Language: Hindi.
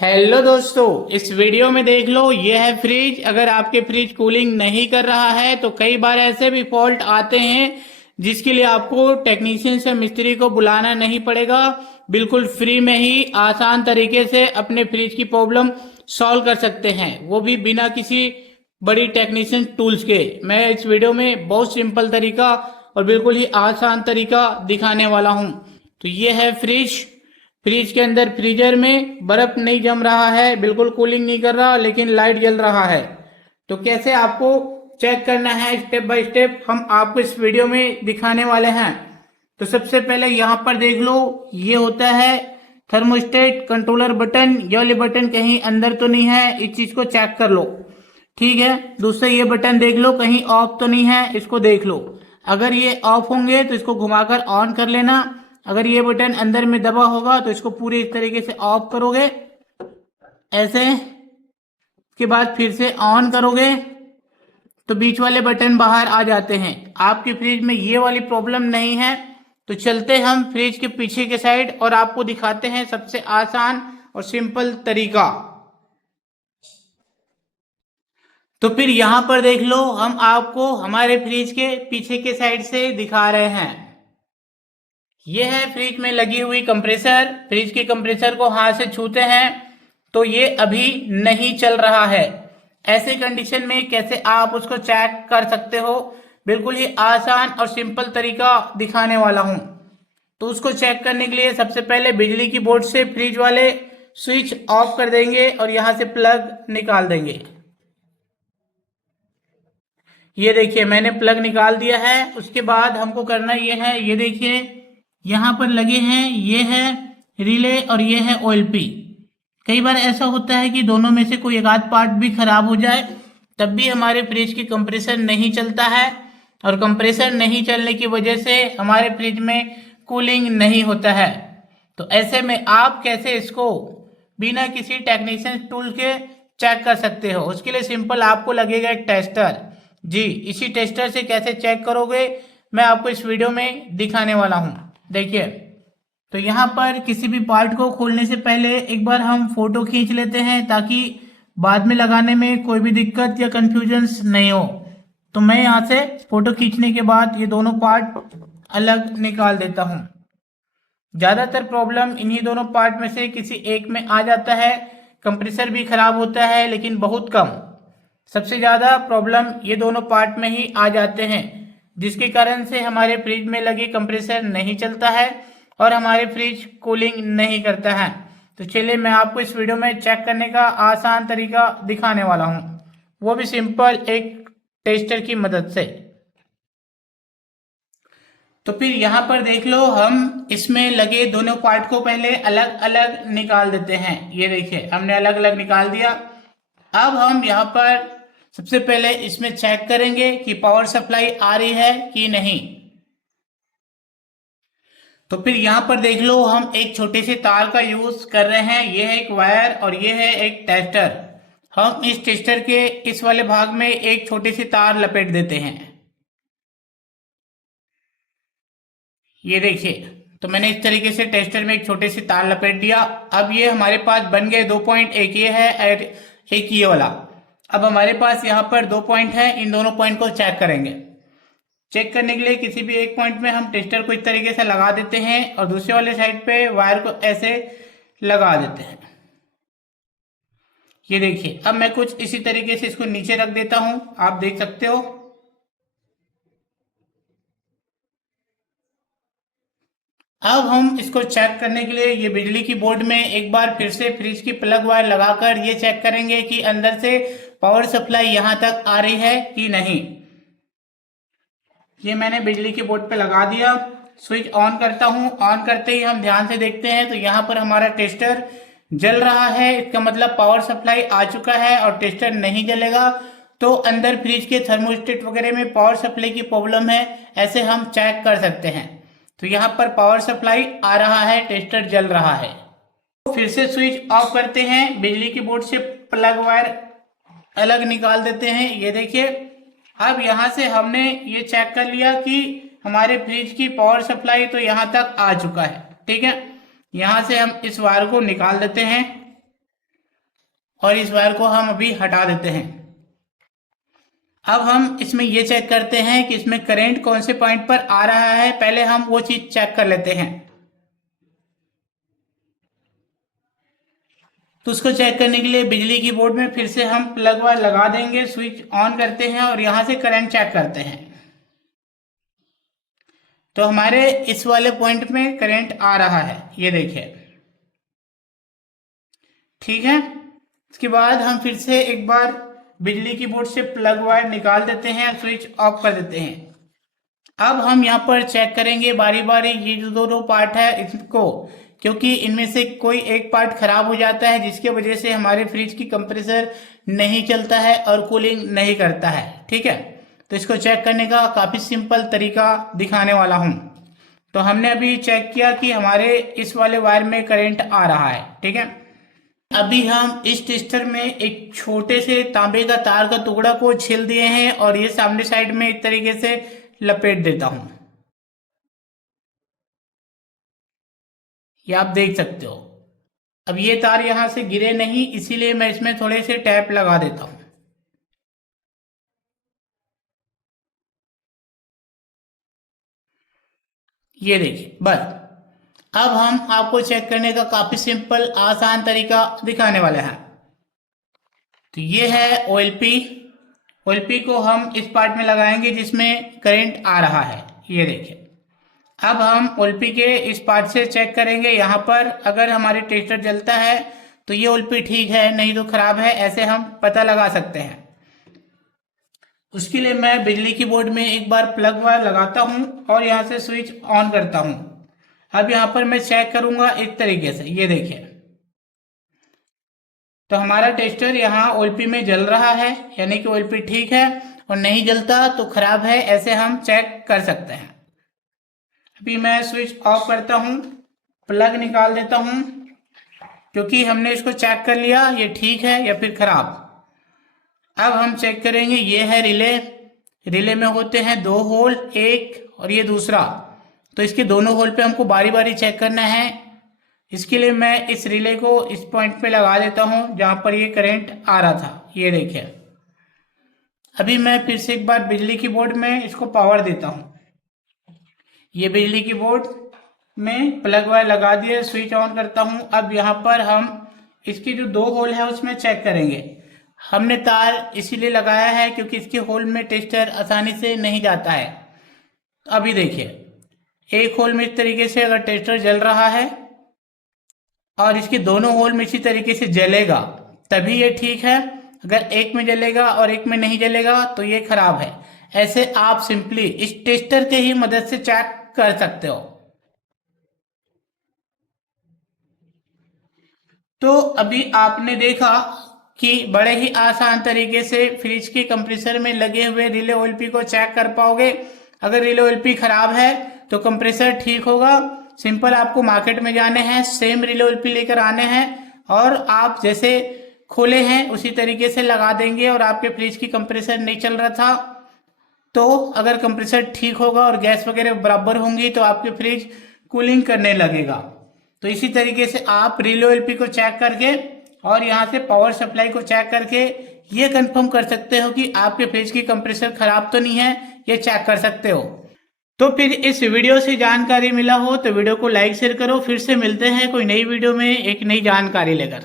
हेलो दोस्तों, इस वीडियो में देख लो। ये है फ्रिज। अगर आपके फ्रिज कूलिंग नहीं कर रहा है तो कई बार ऐसे भी फॉल्ट आते हैं जिसके लिए आपको टेक्नीशियन से मिस्त्री को बुलाना नहीं पड़ेगा। बिल्कुल फ्री में ही आसान तरीके से अपने फ्रिज की प्रॉब्लम सॉल्व कर सकते हैं, वो भी बिना किसी बड़ी टेक्नीशियन टूल्स के। मैं इस वीडियो में बहुत सिंपल तरीका और बिल्कुल ही आसान तरीका दिखाने वाला हूँ। तो ये है फ्रिज। फ्रिज के अंदर फ्रीजर में बर्फ नहीं जम रहा है, बिल्कुल कूलिंग नहीं कर रहा, लेकिन लाइट जल रहा है। तो कैसे आपको चेक करना है स्टेप बाय स्टेप हम आपको इस वीडियो में दिखाने वाले हैं। तो सबसे पहले यहाँ पर देख लो, ये होता है थर्मोस्टेट कंट्रोलर बटन। ये वाले बटन कहीं अंदर तो नहीं है, इस चीज को चेक कर लो। ठीक है। दूसरा ये बटन देख लो कहीं ऑफ तो नहीं है, इसको देख लो। अगर ये ऑफ होंगे तो इसको घुमाकर ऑन कर लेना। अगर ये बटन अंदर में दबा होगा तो इसको पूरे इस तरीके से ऑफ करोगे, ऐसे के बाद फिर से ऑन करोगे तो बीच वाले बटन बाहर आ जाते हैं। आपके फ्रिज में ये वाली प्रॉब्लम नहीं है। तो चलते हम फ्रिज के पीछे के साइड और आपको दिखाते हैं सबसे आसान और सिंपल तरीका। तो फिर यहां पर देख लो, हम आपको हमारे फ्रिज के पीछे के साइड से दिखा रहे हैं। यह है फ्रिज में लगी हुई कंप्रेसर। फ्रिज के कंप्रेसर को हाथ से छूते हैं तो ये अभी नहीं चल रहा है। ऐसे कंडीशन में कैसे आप उसको चेक कर सकते हो, बिल्कुल ही आसान और सिंपल तरीका दिखाने वाला हूं। तो उसको चेक करने के लिए सबसे पहले बिजली की बोर्ड से फ्रिज वाले स्विच ऑफ कर देंगे और यहां से प्लग निकाल देंगे। ये देखिए मैंने प्लग निकाल दिया है। उसके बाद हमको करना ये है, ये देखिए यहाँ पर लगे हैं, ये है रिले और ये है OLP। कई बार ऐसा होता है कि दोनों में से कोई एक आध पार्ट भी खराब हो जाए, तब भी हमारे फ्रिज की कंप्रेसर नहीं चलता है। और कंप्रेसर नहीं चलने की वजह से हमारे फ्रिज में कूलिंग नहीं होता है। तो ऐसे में आप कैसे इसको बिना किसी टेक्नीशियन टूल के चेक कर सकते हो, उसके लिए सिंपल आपको लगेगा एक टेस्टर। जी, इसी टेस्टर से कैसे चेक करोगे मैं आपको इस वीडियो में दिखाने वाला हूं। देखिए, तो यहाँ पर किसी भी पार्ट को खोलने से पहले एक बार हम फोटो खींच लेते हैं ताकि बाद में लगाने में कोई भी दिक्कत या कंफ्यूजन नहीं हो। तो मैं यहाँ से फोटो खींचने के बाद ये दोनों पार्ट अलग निकाल देता हूँ। ज्यादातर प्रॉब्लम इन्हीं दोनों पार्ट में से किसी एक में आ जाता है। कंप्रेसर भी खराब होता है लेकिन बहुत कम। सबसे ज्यादा प्रॉब्लम ये दोनों पार्ट में ही आ जाते हैं, जिसके कारण से हमारे फ्रिज में लगे कंप्रेसर नहीं चलता है और हमारे फ्रिज कूलिंग नहीं करता है। तो चलिए मैं आपको इस वीडियो में चेक करने का आसान तरीका दिखाने वाला हूं, वो भी सिंपल एक टेस्टर की मदद से। तो फिर यहाँ पर देख लो, हम इसमें लगे दोनों पार्ट को पहले अलग अलग निकाल देते हैं। ये देखिए हमने अलग अलग निकाल दिया। अब हम यहाँ पर सबसे पहले इसमें चेक करेंगे कि पावर सप्लाई आ रही है कि नहीं। तो फिर यहाँ पर देख लो, हम एक छोटे से तार का यूज कर रहे हैं। ये है एक वायर और ये है एक टेस्टर। हम इस टेस्टर के इस वाले भाग में एक छोटी सी तार लपेट देते हैं। ये देखिए, तो मैंने इस तरीके से टेस्टर में एक छोटे से तार लपेट दिया। अब ये हमारे पास बन गए 2 पॉइंट, एक ये है और एक ये वाला। अब हमारे पास यहाँ पर 2 पॉइंट है, इन दोनों पॉइंट को चेक करेंगे। चेक करने के लिए किसी भी एक पॉइंट में हम टेस्टर को इस तरीके से लगा देते हैं और दूसरे वाले साइड पे वायर को ऐसे लगा देते हैं। ये देखिए, अब मैं कुछ इसी तरीके से इसको नीचे रख देता हूं, आप देख सकते हो। अब हम इसको चेक करने के लिए ये बिजली की बोर्ड में एक बार फिर से फ्रिज की प्लग वायर लगाकर ये चेक करेंगे कि अंदर से पावर सप्लाई यहां तक आ रही है कि नहीं। ये मैंने बिजली की बोर्ड पे लगा दिया। स्विच ऑन करता हूं। ऑन करते ही हम ध्यान से देखते हैं तो यहाँ पर हमारा टेस्टर जल रहा है। इसका मतलब पावर सप्लाई आ चुका है। और टेस्टर नहीं जलेगा तो अंदर फ्रिज के थर्मोस्टेट वगैरह में पावर सप्लाई की प्रॉब्लम है, ऐसे हम चेक कर सकते हैं। तो यहाँ पर पावर सप्लाई आ रहा है, टेस्टर जल रहा है। तो फिर से स्विच ऑफ करते हैं, बिजली की बोर्ड से प्लग वायर अलग निकाल देते हैं। ये देखिए, अब यहाँ से हमने ये चेक कर लिया कि हमारे फ्रिज की पावर सप्लाई तो यहाँ तक आ चुका है। ठीक है, यहाँ से हम इस वायर को निकाल देते हैं। और इस वायर को हम अभी हटा देते हैं। अब हम इसमें ये चेक करते हैं कि इसमें करंट कौन से पॉइंट पर आ रहा है, पहले हम वो चीज चेक कर लेते हैं। तो उसको चेक करने के लिए बिजली की बोर्ड में फिर से हम प्लग वायर लगा देंगे, स्विच ऑन करते हैं और यहां से करंट चेक करते हैं। तो हमारे इस वाले पॉइंट में करंट आ रहा है, ये देखिए, ठीक है। इसके बाद हम फिर से एक बार बिजली की बोर्ड से प्लग वायर निकाल देते हैं, स्विच ऑफ कर देते हैं। अब हम यहाँ पर चेक करेंगे बारी बारी ये जो दोनों पार्ट है इसको, क्योंकि इनमें से कोई एक पार्ट खराब हो जाता है जिसकी वजह से हमारे फ्रिज की कंप्रेसर नहीं चलता है और कूलिंग नहीं करता है, ठीक है। तो इसको चेक करने का काफ़ी सिंपल तरीका दिखाने वाला हूँ। तो हमने अभी चेक किया कि हमारे इस वाले वायर में करंट आ रहा है, ठीक है। अभी हम इस टेस्टर में एक छोटे से तांबे का तार का टुकड़ा को छील दिए हैं और ये सामने साइड में इस तरीके से लपेट देता हूं, ये आप देख सकते हो। अब ये तार यहां से गिरे नहीं, इसीलिए मैं इसमें थोड़े से टैप लगा देता हूं। ये देखिए, बस अब हम आपको चेक करने का काफी सिंपल आसान तरीका दिखाने वाले हैं। तो ये है ओएलपी। ओएलपी को हम इस पार्ट में लगाएंगे जिसमें करंट आ रहा है, ये देखिए। अब हम ओएलपी के इस पार्ट से चेक करेंगे, यहाँ पर अगर हमारे टेस्टर जलता है तो ये ओएलपी ठीक है, नहीं तो खराब है, ऐसे हम पता लगा सकते हैं। उसके लिए मैं बिजली की बोर्ड में एक बार प्लग वायर लगाता हूँ और यहाँ से स्विच ऑन करता हूँ। अब यहाँ पर मैं चेक करूंगा इस तरीके से, ये देखिए। तो हमारा टेस्टर यहाँ ओएलपी में जल रहा है, यानी कि ओएलपी ठीक है, और नहीं जलता तो खराब है, ऐसे हम चेक कर सकते हैं। अभी मैं स्विच ऑफ करता हूँ, प्लग निकाल देता हूँ, क्योंकि हमने इसको चेक कर लिया ये ठीक है या फिर खराब। अब हम चेक करेंगे, ये है रिले। रिले में होते हैं दो होल, एक और ये दूसरा। तो इसके दोनों होल पे हमको बारी बारी चेक करना है। इसके लिए मैं इस रिले को इस पॉइंट पे लगा देता हूं जहां पर ये करंट आ रहा था, ये देखिए। अभी मैं फिर से एक बार बिजली की बोर्ड में इसको पावर देता हूं। ये बिजली की बोर्ड में प्लग वायर लगा दिया, स्विच ऑन करता हूं। अब यहाँ पर हम इसकी जो दो होल है उसमें चेक करेंगे। हमने तार इसीलिए लगाया है क्योंकि इसके होल में टेस्टर आसानी से नहीं जाता है। अभी देखिए, एक होल में इस तरीके से अगर टेस्टर जल रहा है और इसके दोनों होल में इसी तरीके से जलेगा तभी ये ठीक है। अगर एक में जलेगा और एक में नहीं जलेगा तो ये खराब है। ऐसे आप सिंपली इस टेस्टर के ही मदद से चेक कर सकते हो। तो अभी आपने देखा कि बड़े ही आसान तरीके से फ्रिज के कंप्रेसर में लगे हुए रिले ओएलपी को चेक कर पाओगे। अगर रिले ओएलपी खराब है तो कंप्रेसर ठीक होगा। सिंपल आपको मार्केट में जाने हैं, सेम रिले ओएलपी लेकर आने हैं और आप जैसे खोले हैं उसी तरीके से लगा देंगे। और आपके फ्रिज की कंप्रेसर नहीं चल रहा था तो अगर कंप्रेसर ठीक होगा और गैस वगैरह बराबर होंगी तो आपके फ्रिज कूलिंग करने लगेगा। तो इसी तरीके से आप रिले ओएलपी को चेक करके और यहाँ से पावर सप्लाई को चेक करके ये कंफर्म कर सकते हो कि आपके फ्रिज की कंप्रेसर खराब तो नहीं है, ये चेक कर सकते हो। तो फिर इस वीडियो से जानकारी मिला हो तो वीडियो को लाइक शेयर करो। फिर से मिलते हैं कोई नई वीडियो में एक नई जानकारी लेकर।